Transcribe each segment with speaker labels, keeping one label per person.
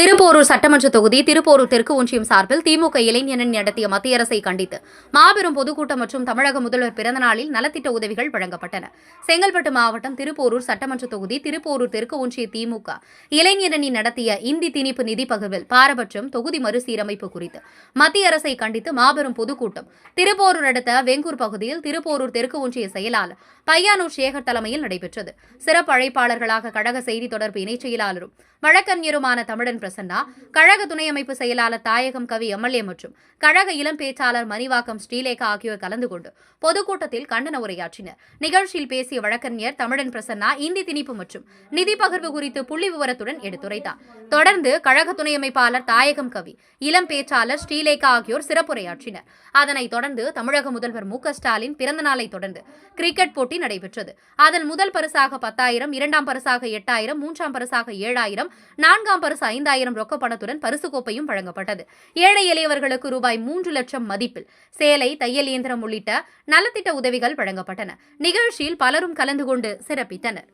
Speaker 1: திருப்போரூர் சட்டமன்ற தொகுதி திருப்போரூர் தெற்கு ஒன்றியம் சார்பில் திமுக இளைஞரணி நடத்திய மத்திய அரசை கண்டித்து மாபெரும் பொதுக்கூட்டம் மற்றும் தமிழக முதல்வர் பிறந்தநாளில் நலத்திட்ட உதவிகள் வழங்கப்பட்டன. செங்கல்பட்டு மாவட்டம் திருப்போரூர் சட்டமன்ற தொகுதி திருப்போரூர் தெற்கு ஒன்றிய திமுக இளைஞரணி நடத்திய இந்தி திணிப்பு நிதி பகிர்வில் பாரபட்சம் தொகுதி மறுசீரமைப்பு குறித்து மத்திய அரசை கண்டித்து மாபெரும் பொதுக்கூட்டம். திருப்போரூர் அடுத்த வெங்கூர் பகுதியில் திருப்போரூர் தெற்கு ஒன்றிய செயலாளர் பையானூர் சேகர் தலைமையில் நடைபெற்றது. சிறப்பு அழைப்பாளர்களாக கழக செய்தி தொடர்பு இணைச் செயலாளரும் வழக்கறிஞருமான தமிழன் பிரசன்னா கழக துணை அமைப்பு செயலாளர் தாயகம் கவி எம்எல்ஏ மற்றும் கழக இளம் பேச்சாளர் மணிவாக்கம் ஸ்ரீலேகா ஆகியோர் கலந்து கொண்டு பொதுக்கூட்டத்தில் கண்டன உரையாற்றினர். நிகழ்ச்சியில் பேசிய வழக்கறிஞர் தமிழன் பிரசன்னா இந்தி திணிப்பு மற்றும் நிதி பகிர்வு குறித்து புள்ளி விவரத்துடன் எடுத்துரைத்தார். தொடர்ந்து கழக துணை அமைப்பாளர் தாயகம் கவி இளம் பேச்சாளர் ஸ்ரீலேகா ஆகியோர் சிறப்புரையாற்றினர். அதனைத் தொடர்ந்து தமிழக முதல்வர் மு. ஸ்டாலின் பிறந்த நாளை தொடர்ந்து கிரிக்கெட் போட்டி நடைபெற்றது. அதன் முதல் பரிசாக பத்தாயிரம் இரண்டாம் பரிசாக எட்டாயிரம் மூன்றாம் பரிசாக ஏழாயிரம் நான்காம் பரிசு ஐந்தாயிரம் ஐம்பதாயிரம் ரொக்க பணத்துடன் பரிசு கோப்பையும் வழங்கப்பட்டது. ஏழை எளியவர்களுக்கு ரூபாய் மூன்று லட்சம் மதிப்பில் சேலை தையல் இயந்திரம் உள்ளிட்ட நலத்திட்ட உதவிகள் வழங்கப்பட்டன. நிகழ்ச்சியில் பலரும் கலந்து கொண்டு சிறப்பித்தனர்.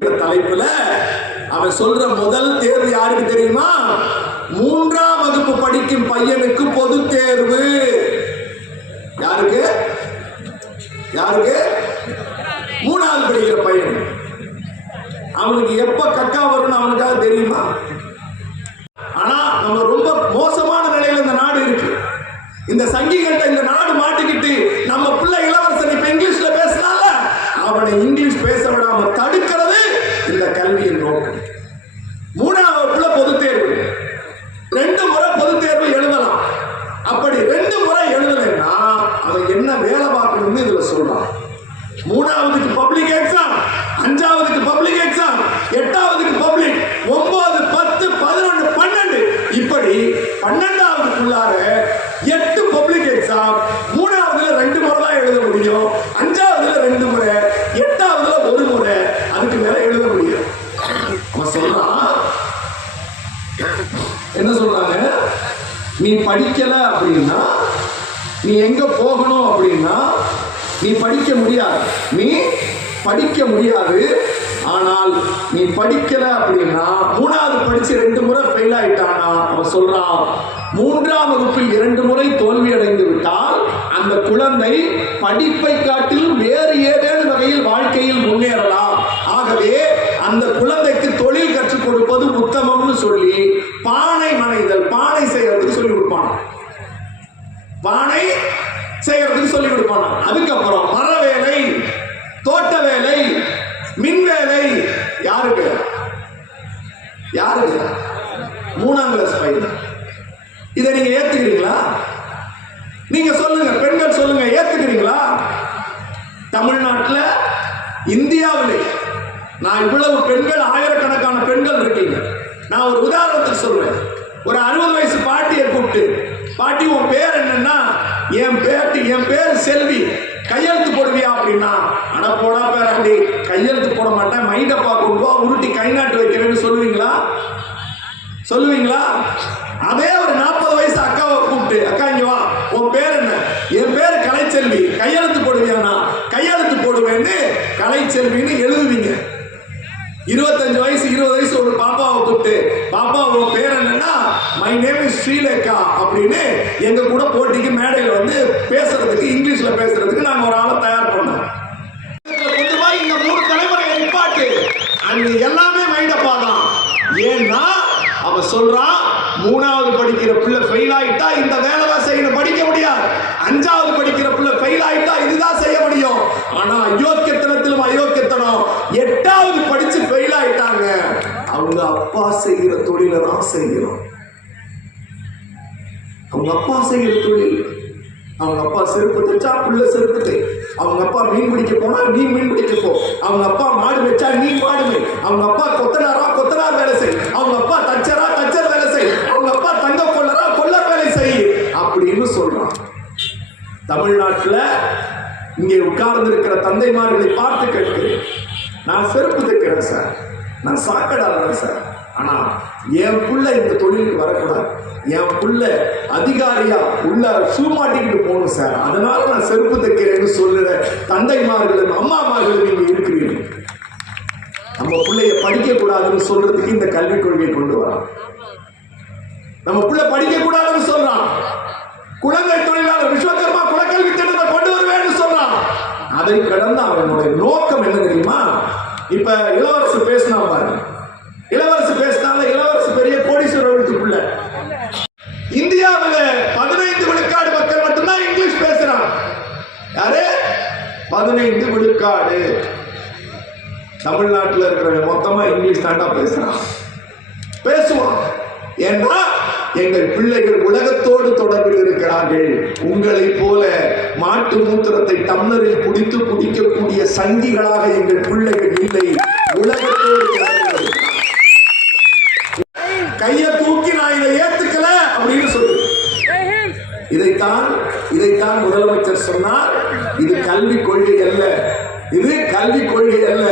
Speaker 2: தலைப்புல அவர் சொல்ற முதல் தேர்வு யாருக்கு தெரியுமா? மூன்றாம் வகுப்பு படிக்கும் பையனுக்கு பொது தேர்வு. யாருக்கு? யாருக்கு? மூணாவது படிக்கிற பையன். அவனுக்கு எப்ப கக்கா வரும்னு அவனுக்காக தெரியுமா? நம்ம ரொம்ப மோசமான நிலையில இந்த நாடு இருக்கு. இந்த சங்கிகட்ட இந்த நாடு மாட்டிக்கிட்டு நம்ம பிள்ளை இளவரசன் இப்ப இங்கிலீஷ்ல பேசினால அவனை இங்கிலீஷ் பேச விடாம தடுக்கிறது இந்த கல்வியின் நோக்கம். மூணாவது பிள்ளை பொதுத் தேர்வு. ரெண்டு முறை பொது தேர்வு எழுதலாம். அப்படி ரெண்டு முறை எழுதலைன்னா அவன் என்ன வேலை பார்க்கணும்னு இதுல சொல்றான். மூணாவதுக்கு பப்ளிக் எக்ஸாம் அஞ்சாவதுக்கு பப்ளிக் எக்ஸாம் எட்டாவதுக்கு பப்ளிக் ஆறு எட்டு பப்ளிக் எக்ஸாம் மூணாவதுல ரெண்டு முறை தான் எழுத முடியும். அஞ்சாவதுல ரெண்டு முறை. எட்டாவதுல ஒரு முறை. அதுக்கு மேல எழுத முடியும். அவன் சொல்றான் என்ன சொல்றாங்க? நீ படிக்கல அப்படின்னா நீ எங்க போகணும் அப்படின்னா நீ படிக்க முடியாது. நீ படிக்க முடியாது. ஆனால் நீ படிக்கல அப்படின்னா மூணாவது படிச்சு ரெண்டு முறை ஃபெயில் ஆயிட்டானா? அவன் சொல்றான் மூன்றாம் வகுப்பில் இரண்டு முறை தோல்வி அடைந்து விட்டால் அந்த குழந்தை படிப்பை காட்டிலும் வேறு ஏதேனும் வகையில் வாழ்க்கையில் முன்னேறலாம். ஆகவே அந்த குழந்தைக்கு தொழில் கற்றுக் கொடுப்பது உத்தமம்னு சொல்லி இதை நீங்க ஏத்துக்கிறீங்களா? நீங்க சொல்லுங்க பெண்கள் சொல்லுங்க ஏத்துக்கிறீங்களா? தமிழ்நாட்டில் இந்தியாவிலே நான் இவ்வளவு பெண்கள் ஆயிரக்கணக்கான பெண்கள் இருக்கீங்க. நான் ஒரு உதாரணத்துக்கு சொல்றேன். ஒரு அறுபது வயசு பாட்டியை கூப்பிட்டு பாட்டி உன் பேர் என்னன்னா என் பேட்டி என் பேர் செல்வி. கையெழுத்து போடுவியா அப்படின்னா அட போடா பேராண்டி கையெழுத்து போட மாட்டேன் கலைச்செல்வின்னு எழுதுவீங்க. இருபத்தஞ்சு வயசு இருபது வயசு ஒரு பாப்பாவை கூப்பிட்டு பாப்பா உன் பேர் என்னன்னா மை நேம் இஸ் ஸ்ரீலேகா அப்படின்னு எங்க கூட போட்டிக்கு மேடையில் வந்து பேசுறதுக்கு இங்கிலீஷ்ல பேசுறதுக்கு நாங்கள் ஒரு ஆளை தயார் பண்ணோம் இதுல கொண்டு போய் இந்த மூணு தலைமுறையை நிப்பாட்டு அங்க எல்லாமே மைண்டப்பா தான் ஏன்னா அவன் சொல்றான் மூணாவது படிக்கிற பிள்ளை ஃபெயில் ஆயிட்டா இந்த வேலை தான் செய்யணும் படிக்க முடியாது அஞ்சாவது படிக்கிற பிள்ளை ஃபெயில் ஆயிட்டா இதுதான் செய்ய முடியும் ஆனா அயோக்கியத்தனத்திலும் அயோக்கியத்தனம் எட்டாவது படிச்சு ஃபெயில் ஆயிட்டாங்க அவங்க அப்பா செய்கிற தொழிலை தான் செய்கிறோம். அவங்க அப்பா செய்கிற தொழில். அவங்க அப்பா செருப்பு தைச்சா புள்ள செருப்பு தை. அவங்க அப்பா மீன் பிடிக்க போனா நீ மீன் பிடிக்க போ. அவங்க அப்பா மாடு வச்சா நீ மாடு வை அவங்க அப்பா கொத்தனாரா கொத்தனார் வேலை செய். அவங்க அப்பா தச்சரா தச்சர் வேலை செய். அவங்க அப்பா தங்க கொள்ளரா கொல்ல வேலை செய் அப்படின்னு சொல்றான். தமிழ்நாட்டுல இங்கே உட்கார்ந்து இருக்கிற தந்தைமார்களை பார்த்து கேட்கிறேன். நான் செருப்பு தைக்கிறேன் சார். நான் சாக்கடாடுறேன் சார். ஆனா என் புள்ள இந்த தொழிலுக்கு வரக்கூடாது. என் புள்ள அதிகாரியா உள்ள சூமாட்டிக்கிட்டு போகணும் சார். அதனால நான் செருப்பு தைக்கிறேன்னு சொல்லுற தந்தைமார்களும் அம்மாமார்களும் நீங்க இருக்கிறீர்கள் நம்ம பிள்ளைய படிக்க கூடாதுன்னு சொல்றதுக்கு இந்த கல்விக் கொள்கையை கொண்டு வரான். நம்ம பிள்ளை படிக்க கூடாதுன்னு சொல்றான். குழந்தை தொழிலாளர் விஸ்வகர்மா குலக்கல்வி திட்டத்தை கொண்டு வருவேன்னு சொல்றான். அதை கடந்து அவனுடைய நோக்கம் என்ன தெரியுமா? இப்ப இளவரசு பேசினா பாருங்க இளவரசு பேசினால இளவரசு பெரிய கோடீஸ்வரர் வீட்டுக்குள்ள இந்தியாவுல பதினைந்து விழுக்காடு மக்கள் மட்டும்தான் இங்கிலீஷ் பேசுறான் யாரு பதினைந்து விழுக்காடு. தமிழ்நாட்டில் இருக்கிறவங்க மொத்தமா இங்கிலீஷ் தாண்டா பேசுறான். பேசுவான். ஏன்னா எங்கள் பிள்ளைகள் உலகத்தோடு தொடர்பில் இருக்கிறார்கள். உங்களைப் போல மாட்டு மூத்திரத்தை டம்ளரில் குடித்து குடிக்கக்கூடிய சங்கிகளாக எங்கள் பிள்ளைகள் இல்லை. உலகத்தோடு கையை தூக்கி நான் இதை ஏத்துக்கல அப்படின்னு சொல்லு. இதைத்தான் இதைத்தான் முதலமைச்சர் சொன்னார். இது கல்வி கொள்கை அல்ல. இது கல்வி கொள்கை அல்ல.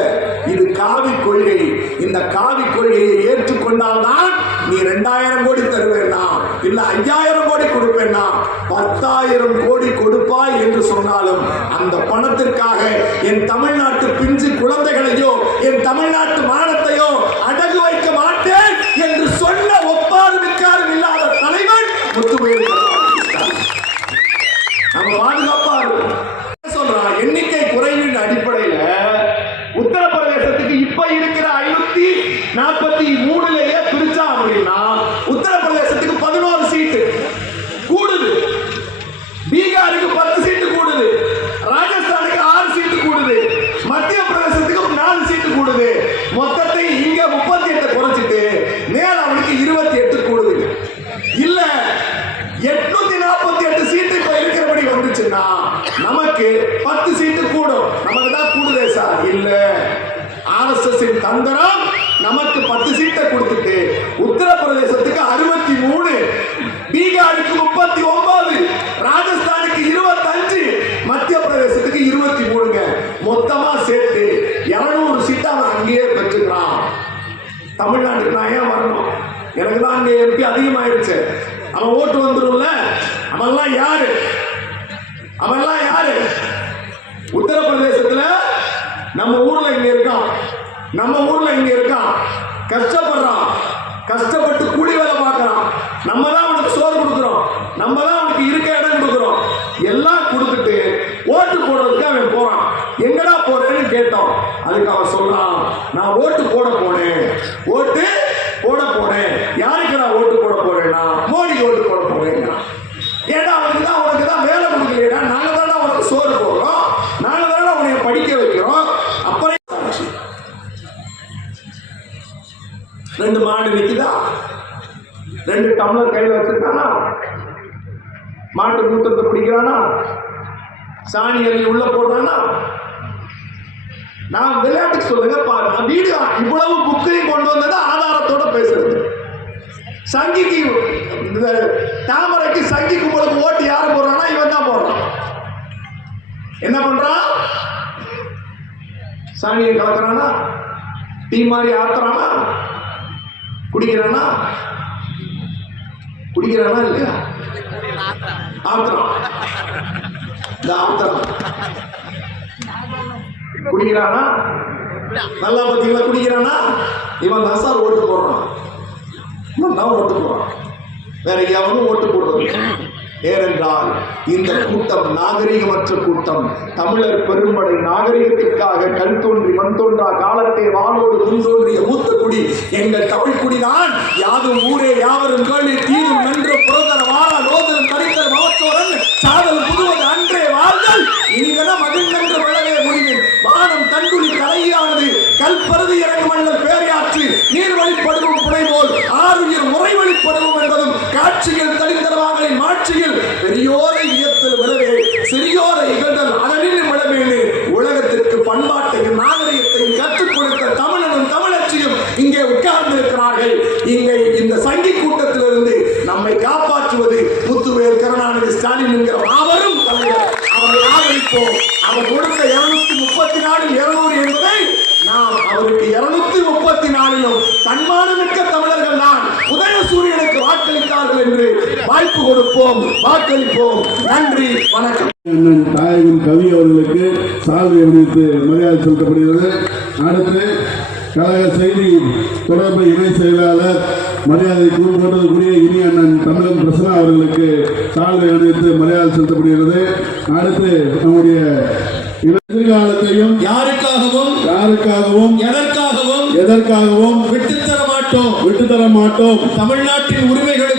Speaker 2: இது காவி கொள்கை. இந்த காவி கொள்கையை ஏற்றுக்கொண்டால்தான் நீ ரெண்டாயிரம் கோடி தருவேனா இல்ல ஐயாயிரம் கோடி கொடுப்பேனா பத்தாயிரம் கோடி கொடுப்பாய் என்று சொன்னாலும் அந்த பணத்திற்காக என் தமிழ்நாட்டு பிஞ்சு குழந்தைகளையோ என் தமிழ்நாட்டு மானத்தையோ அதிகமாயிடுச்சு அதிகமாயிருச்சு. அவன் ஓட்டு வந்துடும்ல அவன்லாம் யாரு? அவன்லாம் யாரு? உத்தரப்பிரதேசத்துல நம்ம ஊர்ல இங்க இருக்கான். நம்ம ஊர்ல இங்க இருக்கான். கஷ்டப்படுறான். கஷ்டப்பட்டு கூலி வேலை பார்க்கறான். நம்ம தான் அவனுக்கு சோறு கொடுக்குறோம். நம்ம தான் அவனுக்கு இருக்க இடம் கொடுக்குறோம். எல்லாம் கொடுத்துட்டு ஓட்டு போடுறதுக்கு அவன் போறான். எங்கடா போறேன்னு கேட்டோம். அதுக்கு அவன் சொல்றான் நான் ஓட்டு போட போனேன். ஓட்டு போட போனேன். யாரு ஓட்டு போட போறேன்னா மோடிக்கு ஓட்டு போட போறேன் ஏன்னா அவனுக்கு தான் உனக்கு தான் வேலை கொடுக்கலையா நாங்க தானே உனக்கு சோறு போடுறோம். நாங்க தானே உன்னை படிக்க வைக்கிறோம். அப்புறம் ரெண்டு மாடு நிக்குதா ரெண்டு டம்ளர் கையில் வச்சிருக்கானா? மாட்டு மூத்தத்தை பிடிக்கிறானா? சாணி அள்ளி உள்ள போடுறானா? நான் விளையாட்டுக்கு சொல்லுங்க பாருங்க. வீடு இவ்வளவு புக்கையும் கொண்டு வந்தது ஆதாரத்தோட பேசுறது. சங்கிக்கு இந்த தாமரைக்கு சங்கி கும்பலுக்கு ஓட்டு யாரு போடுறானா இவன் தான் போடுறான். என்ன பண்றான்? சாணியை கலக்குறானா? டீ மாதிரி ஆத்துறானா? குடிக்கிறானா? குடிக்கிறானா இல்லையா? ஆத்துறான். இந்த ஆத்துறான். குடிக்கிறானா? நல்லா பார்த்தீங்களா குடிக்கிறானா? இவன் தான் சார் ஓட்டு போடுறான். இவன் ஓட்டு போடுறான் வேற எவனும் ஓட்டு போடுறது ஏனென்றால் இந்த கூட்டம் நாகரிகமற்ற கூட்டம். தமிழர் பெரும்படை நாகரிகத்திற்காக கண் தோன்றி மண் தோன்றா காலத்தை வானோடு முன் தோன்றிய மூத்த குடி எங்கள் தமிழ் குடிதான். யாதும் ஊரே யாவரும் கேள்வி தீரும் நன்று புரோதர வாழ முறை என்பதும் காட்சியில் தனித்தரவாங்களின் மாட்சியில் பெரியோரை இயத்தல் விளவே சிறியோரை இகழ்தல் அதனில் விளவேனு உலகத்திற்கு பண்பாட்டையும் நாகரிகத்தையும் கற்றுக் கொடுத்த தமிழனும் தமிழச்சியும் இங்கே உட்கார்ந்திருக்கிறார்கள். இங்கே இந்த சங்கி கூட்டத்திலிருந்து நம்மை காப்பாற்றுவது முத்துவேல் கருணாநிதி ஸ்டாலின் என்கிற மாபெரும் தலைவர் அவரை ஆதரிப்போம் அவர் கொடுத்த இருநூத்தி முப்பத்தி நாலில் இருநூறு என்பதை நாம் அவருக்கு இருநூத்தி முப்பத்தி நாலிலும் தன்மானமிக்க தமிழ் வாய்ப்பு கொடுப்போம் வாக்களிப்போம். நன்றி வணக்கம்.
Speaker 3: தாயகன் கவி அவர்களுக்கு சால்வை அணிவித்து மரியாதை செலுத்தப்படுகிறது. அடுத்து கழக செய்தி தொடர்பு இணை செயலாளர் மரியாதை கூறுபட்டதுக்குரிய இனி அண்ணன் தமிழன் பிரசன்னா அவர்களுக்கு சால்வை அணிவித்து மரியாதை செலுத்தப்படுகிறது. அடுத்து நம்முடைய எதிர்காலத்தையும்
Speaker 2: யாருக்காகவும்
Speaker 3: யாருக்காகவும்
Speaker 2: எதற்காகவும்
Speaker 3: எதற்காகவும்
Speaker 2: விட்டுத்தர மாட்டோம்.
Speaker 3: விட்டுத்தர மாட்டோம்.
Speaker 2: தமிழ்நாட்டின் உரிமைகளுக்காக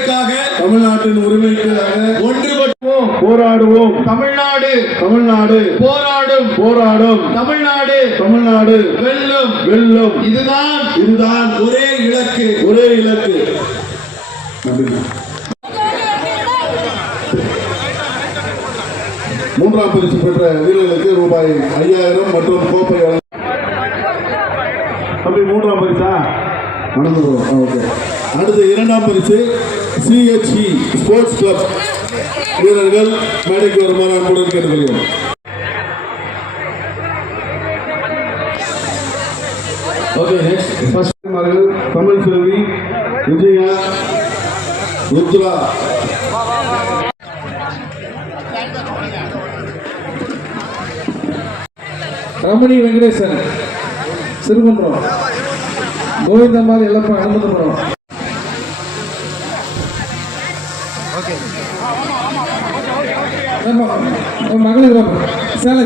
Speaker 3: தமிழ்நாட்டின் உரிமைக்காக
Speaker 2: ஒன்றுபட்டுவோம்.
Speaker 3: போராடுவோம்.
Speaker 2: தமிழ்நாடு.
Speaker 3: தமிழ்நாடு.
Speaker 2: போராடும்.
Speaker 3: போராடும்.
Speaker 2: தமிழ்நாடு.
Speaker 3: தமிழ்நாடு.
Speaker 2: வெல்லும்.
Speaker 3: வெல்லும்.
Speaker 2: இதுதான்.
Speaker 3: இதுதான்.
Speaker 2: ஒரே இலக்கு.
Speaker 3: ஒரே இலக்கு. மூன்றாம் பரிசு பெற்ற வீரர்களுக்கு ரூபாய் ஐயாயிரம் மற்றும் கோப்பை தம்பி மூன்றாம் பரிசா ஓகே. அடுத்து இரண்டாம் பரிசு சிஹெச்இ ஸ்போர்ட்ஸ் கிளப் வீரர்கள் மேடைக்கு வருமாறு அன்புடன் கேட்டுக்கொள்கிறோம். ஓகே நெக்ஸ்ட் ஃபர்ஸ்ட் மார்கள் தமிழ் செல்வி விஜயா ருத்ரா.
Speaker 4: ரமணி வெங்கடேசன் சிறுகுன்றம் கோவிந்தம்மாள் எல்லப்பா அனுமந்தபுரம் ஆமா, மகளிர் சேலை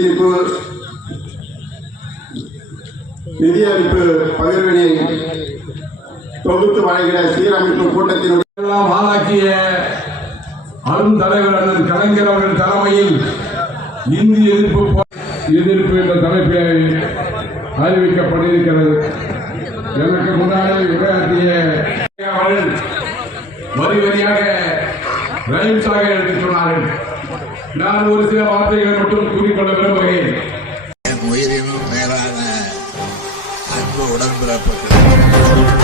Speaker 3: நிதியளிப்பு நிதியளிப்பு பகிர்வினை தொகுத்து வழங்கிட சீரமைப்பு கூட்டத்தினுடைய
Speaker 5: ஆளாக்கிய அரும் தலைவர் அண்ணன் கலைஞர் அவர்கள் தலைமையில் இந்தி எதிர்ப்பு எதிர்ப்பு என்ற தலைப்பில் அறிவிக்கப்பட்டிருக்கிறது. எனக்கு முன்னாடி உரையாற்றிய நான் ஒரு சில வார்த்தைகளை மட்டும் கூறிக்கொள்ள விரும்புகிறேன்.
Speaker 6: என் உயிரினும் மேலான அன்பு உடன்பிறப்புகள்